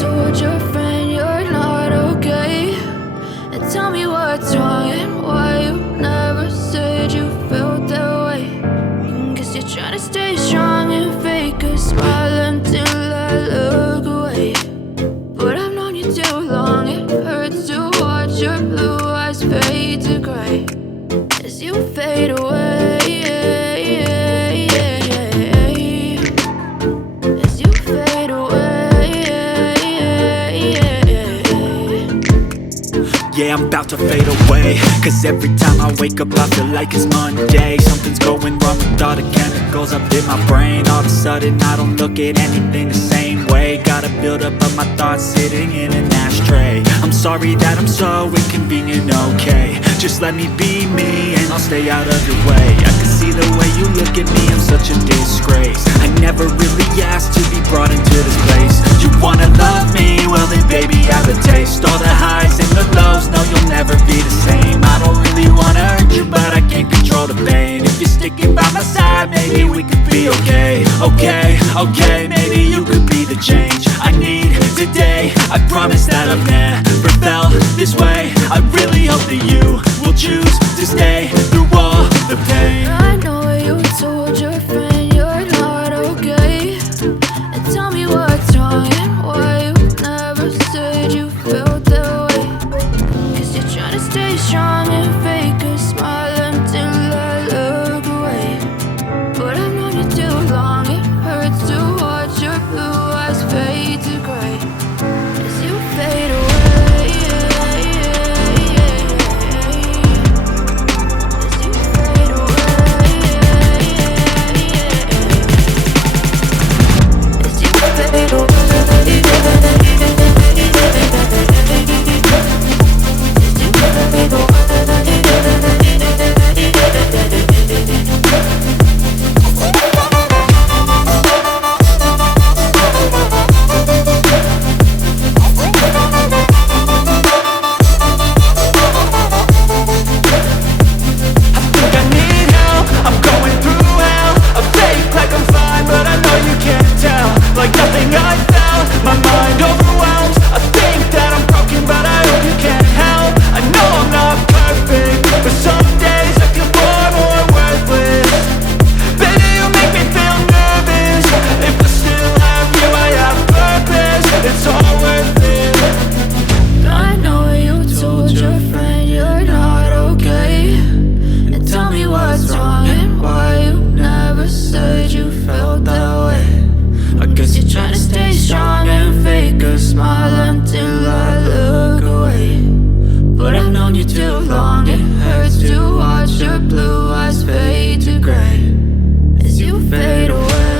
told your friend you're not okay? And tell me what's wrong and why you never said you felt that way. Guess you're trying to stay strong and fake a smile until I look away. But I've known you too long, it hurts to watch your blue eyes fade to gray as you fade away. As you fade away. Yeah, I'm about to fade away, cause every time I wake up I feel like it's Monday. Something's going wrong with all the chemicals up in my brain. All of a sudden I don't look at anything the same way. Gotta build up of my thoughts sitting in an ashtray. I'm sorry that I'm so inconvenient, okay? Just let me be me and I'll stay out of your way. I can see the way you look at me, I'm such a disgrace. I never really asked to be brought into this place. You wanna love me? Well then baby I have a taste. All the highs and the lows, no you'll never be the same. I don't really wanna hurt you but I can't control the pain. If you're sticking by my side maybe we could be okay. Okay, maybe you could be the change I need today. I promise that I've never felt this way. I really hope that you will choose to stay through all the pain. I know you told your friend you're not okay. And tell me what's wrong and why you never said you felt that way. Cause you're trying to stay strong and fake a smile until I look away. But I've known you too long, it hurts to watch your blue eyes fade to gray as you fade away.